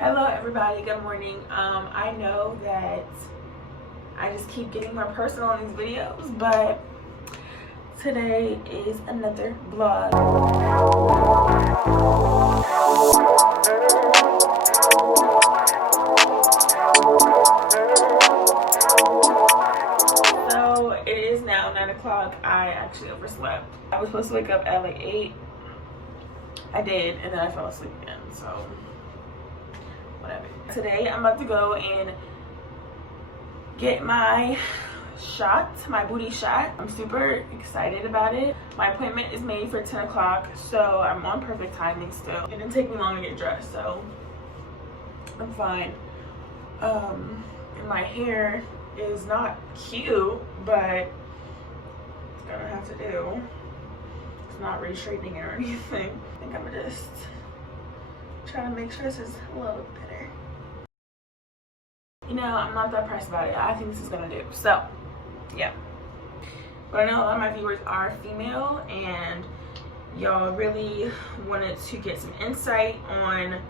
Hello everybody, good morning. I know that I just keep getting more personal in these videos, but today is another vlog. So it is now 9 o'clock. I actually overslept. I was supposed to wake up at like 8. I did, and then I fell asleep again, so whatever. Today I'm about to go and get my shot, my booty shot. I'm super excited about it. My appointment is made for 10 o'clock, so I'm on perfect timing still. It didn't take me long to get dressed, so I'm fine. And my hair is not cute, but it's gonna have to do. It's not re-straightening it or anything. I think I'm gonna just try to make sure this is a little better. You know, I'm not that pressed about it. I think this is gonna do. So, yeah. But I know a lot of my viewers are female, and y'all really wanted to get some insight on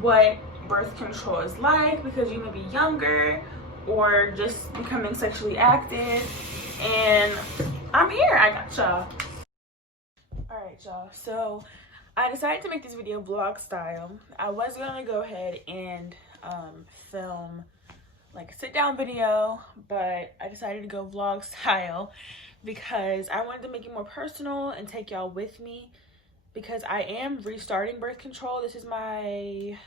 what birth control is like, because you may be younger or just becoming sexually active, and I'm here. I got y'all. All right, y'all. So I decided to make this video vlog style. I was gonna go ahead and film like a sit down video, but I decided to go vlog style because I wanted to make it more personal and take y'all with me, because I am restarting birth control. This is my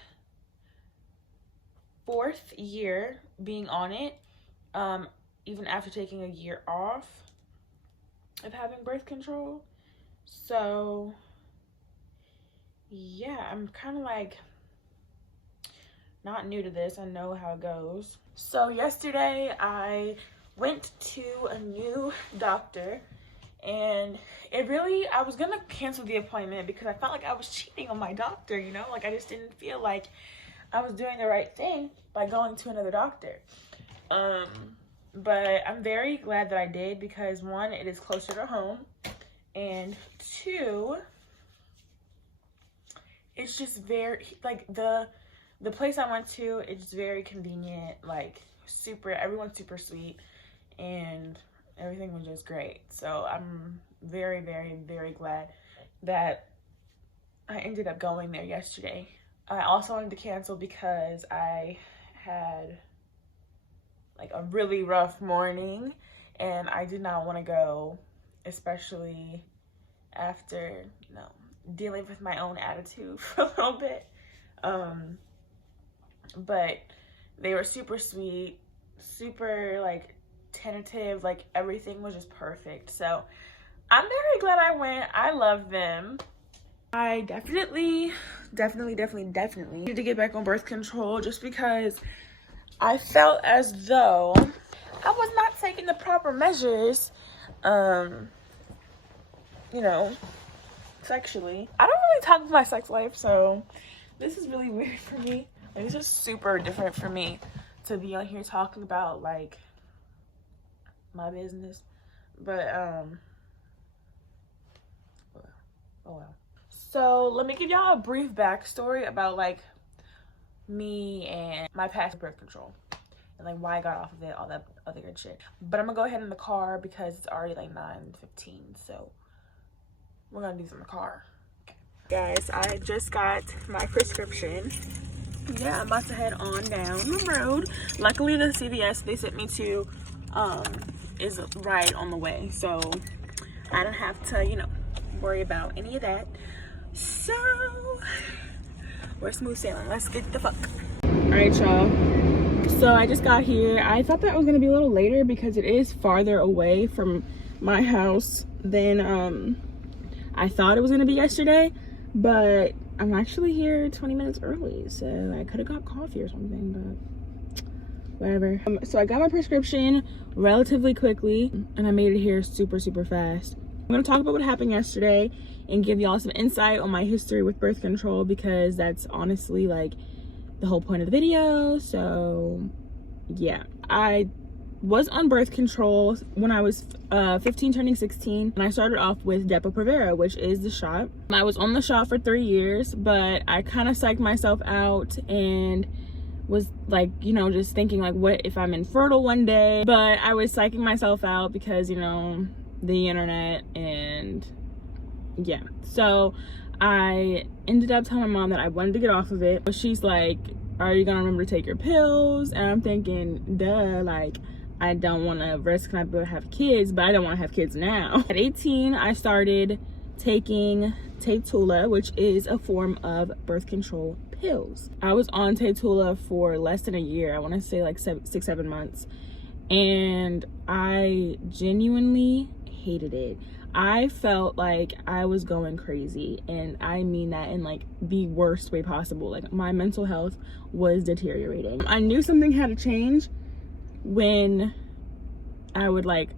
4th year being on it, even after taking a year off of having birth control. So yeah, I'm kind of like not new to this. I know how it goes. So yesterday I went to a new doctor, and I was gonna cancel the appointment because I felt like I was cheating on my doctor, you know? Like I just didn't feel like I was doing the right thing by going to another doctor. But I'm very glad that I did, because 1, it is closer to home, and 2, it's just very, like, the place I went to, it's very convenient, like, everyone's super sweet, and everything was just great. So I'm very, very, very glad that I ended up going there yesterday. I also wanted to cancel because I had like a really rough morning, and I did not want to go, especially after, you know, dealing with my own attitude for a little bit. But they were super sweet, super like tentative, like everything was just perfect. So I'm very glad I went. I love them. I definitely need to get back on birth control, just because I felt as though I was not taking the proper measures, you know, sexually. I don't really talk about my sex life, so this is really weird for me. Like, it's just super different for me to be on here talking about like my business. But oh well. So let me give y'all a brief backstory about like me and my past birth control, and like why I got off of it, all that other good shit. But I'm gonna go ahead in the car because it's already like 9:15, so we're gonna do this in the car. Okay. Guys, I just got my prescription. Yeah, I'm about to head on down the road. Luckily the CVS they sent me to is right on the way, so I don't have to, you know, worry about any of that. So we're smooth sailing. Let's get the fuck. All right, y'all. So I just got here. I thought that was gonna be a little later because it is farther away from my house than I thought it was gonna be yesterday, but I'm actually here 20 minutes early, so I could have got coffee or something, but whatever. So I got my prescription relatively quickly, and I made it here super fast. I'm gonna talk about what happened yesterday and give y'all some insight on my history with birth control, because that's honestly like the whole point of the video. So yeah, I was on birth control when I was 15 turning 16, and I started off with Depo-Provera, which is the shot. I was on the shot for 3 years, but I kind of psyched myself out and was like, you know, just thinking like, what if I'm infertile one day? But I was psyching myself out because, you know, the internet, and yeah. So I ended up telling my mom that I wanted to get off of it. But she's like, are you gonna remember to take your pills? And I'm thinking, duh, like, I don't want to risk not being able to have kids, but I don't want to have kids now. At 18, I started taking Taytula, which is a form of birth control pills. I was on Taytula for less than a year. I want to say like 6-7 months. And I genuinely hated it. I felt like I was going crazy, and I mean that in like the worst way possible. Like, my mental health was deteriorating. I knew something had to change when I would like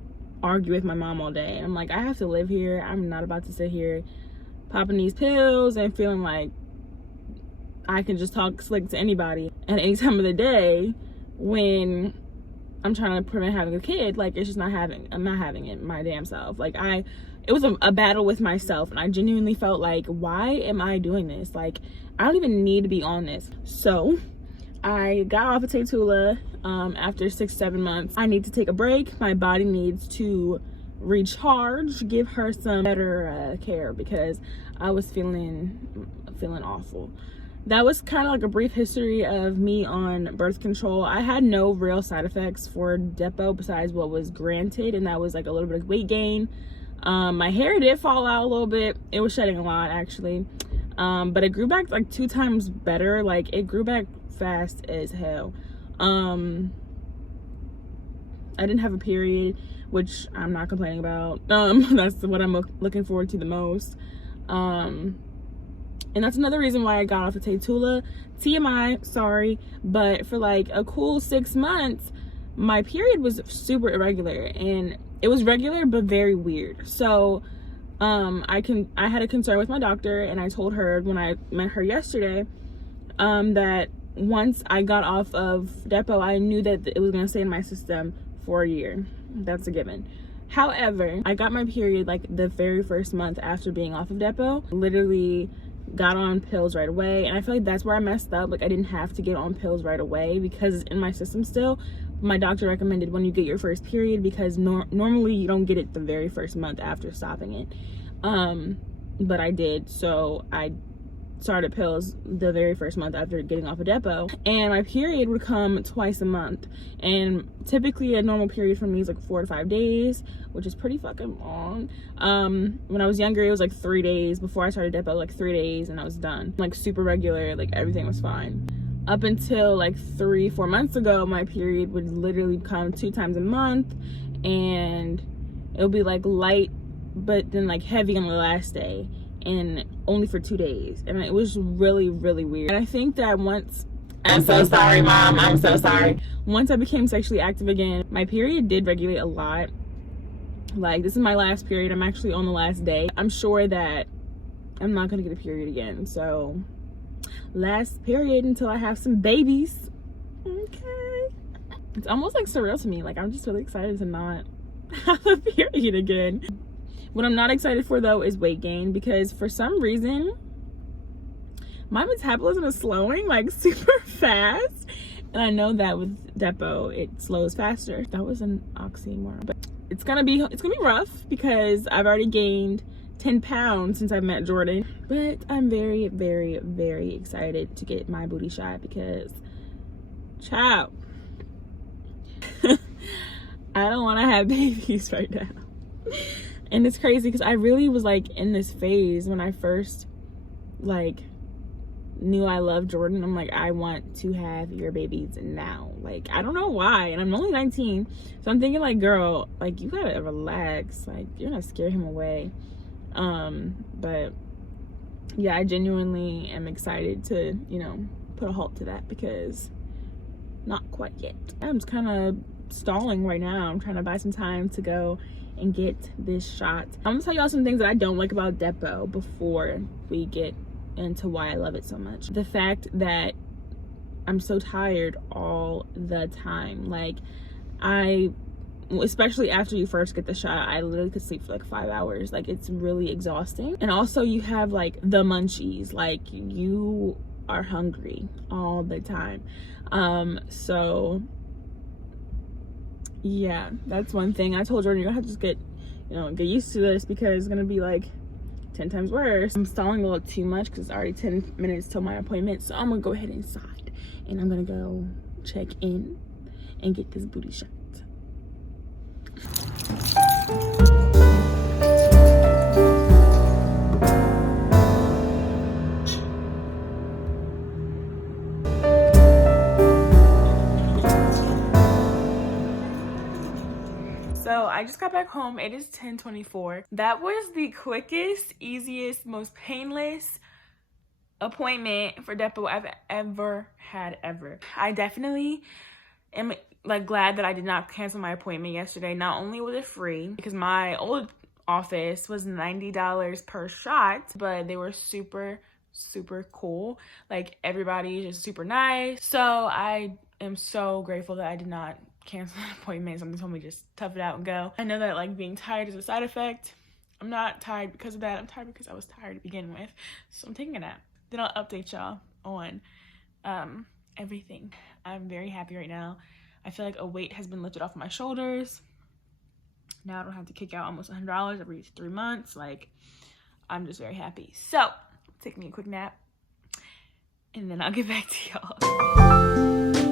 argue with my mom all day. I'm like, I have to live here. I'm not about to sit here popping these pills and feeling like I can just talk slick to anybody at any time of the day when I'm trying to prevent having a kid. Like, it's just I'm not having it my damn self. Like, it was a battle with myself, and I genuinely felt like, why am I doing this? Like, I don't even need to be on this. So I got off of Taytula after 6-7 months. I need to take a break. My body needs to recharge, give her some better care, because I was feeling awful. That was kind of like a brief history of me on birth control. I had no real side effects for Depo besides what was granted, and that was like a little bit of weight gain. My hair did fall out a little bit. It was shedding a lot, actually, but it grew back like 2 times better. Like, it grew back fast as hell. I didn't have a period, which I'm not complaining about. That's what I'm looking forward to the most. And that's another reason why I got off of Taytula. TMI, sorry, but for like a cool 6 months, my period was super irregular, and it was regular but very weird. So I had a concern with my doctor, and I told her when I met her yesterday that once I got off of Depo, I knew that it was going to stay in my system for a year. That's a given. However, I got my period like the very first month after being off of Depo. Literally got on pills right away, and I feel like that's where I messed up. Like, I didn't have to get on pills right away because it's in my system still. My doctor recommended when you get your first period, because normally you don't get it the very first month after stopping it, but I did. So I started pills the very first month after getting off of Depo, and my period would come twice a month, and typically a normal period for me is like 4 to 5 days, which is pretty fucking long. When I was younger, it was like 3 days. Before I started Depo, like 3 days, and I was done. Like, super regular, like everything was fine. Up until like 3-4 months ago, my period would literally come 2 times a month, and it would be like light but then like heavy on the last day, and only for 2 days. And it was really, really weird. And I think that once, I'm so sorry, Mom, I'm so sorry. Once I became sexually active again, my period did regulate a lot. Like, this is my last period. I'm actually on the last day. I'm sure that I'm not gonna get a period again. So, last period until I have some babies. Okay. It's almost like surreal to me. Like, I'm just really excited to not have a period again. What I'm not excited for, though, is weight gain, because for some reason my metabolism is slowing like super fast, and I know that with Depo it slows faster. That was an oxymoron, but it's gonna be rough because I've already gained 10 pounds since I met Jordan. But I'm very, very, very excited to get my booty shot, because ciao. I don't want to have babies right now. And it's crazy because I really was like in this phase when I first like knew I loved Jordan. I'm like, I want to have your babies now. Like, I don't know why, and I'm only 19, so I'm thinking like, girl, like, you gotta relax. Like, you're gonna scare him away. But yeah, I genuinely am excited to, you know, put a halt to that, because not quite yet. I'm just kind of stalling right now. I'm trying to buy some time to go and get this shot. I'm gonna tell y'all some things that I don't like about Depo before we get into why I love it so much. The fact that I'm so tired all the time. Like, especially after you first get the shot, I literally could sleep for like 5 hours. Like, it's really exhausting. And also you have like the munchies, like you are hungry all the time. So yeah, that's one thing. I told Jordan, you're gonna have to just get used to this, because it's gonna be like 10 times worse. I'm stalling a little too much because it's already 10 minutes till my appointment. So I'm gonna go ahead inside and I'm gonna go check in and get this booty shot. So I just got back home. It is 10:24. That was the quickest, easiest, most painless appointment for Depo I've ever had, ever. I definitely am like glad that I did not cancel my appointment yesterday. Not only was it free, because my old office was $90 per shot, but they were super cool. Like, everybody is just super nice. So I am so grateful that I did not cancel an appointment. Something told me just tough it out and go. I know that like being tired is a side effect. I'm not tired because of that. I'm tired because I was tired to begin with. So I'm taking a nap. Then I'll update y'all on everything. I'm very happy right now. I feel like a weight has been lifted off my shoulders. Now I don't have to kick out almost $100 every 3 months. Like, I'm just very happy. So, take me a quick nap, and then I'll get back to y'all.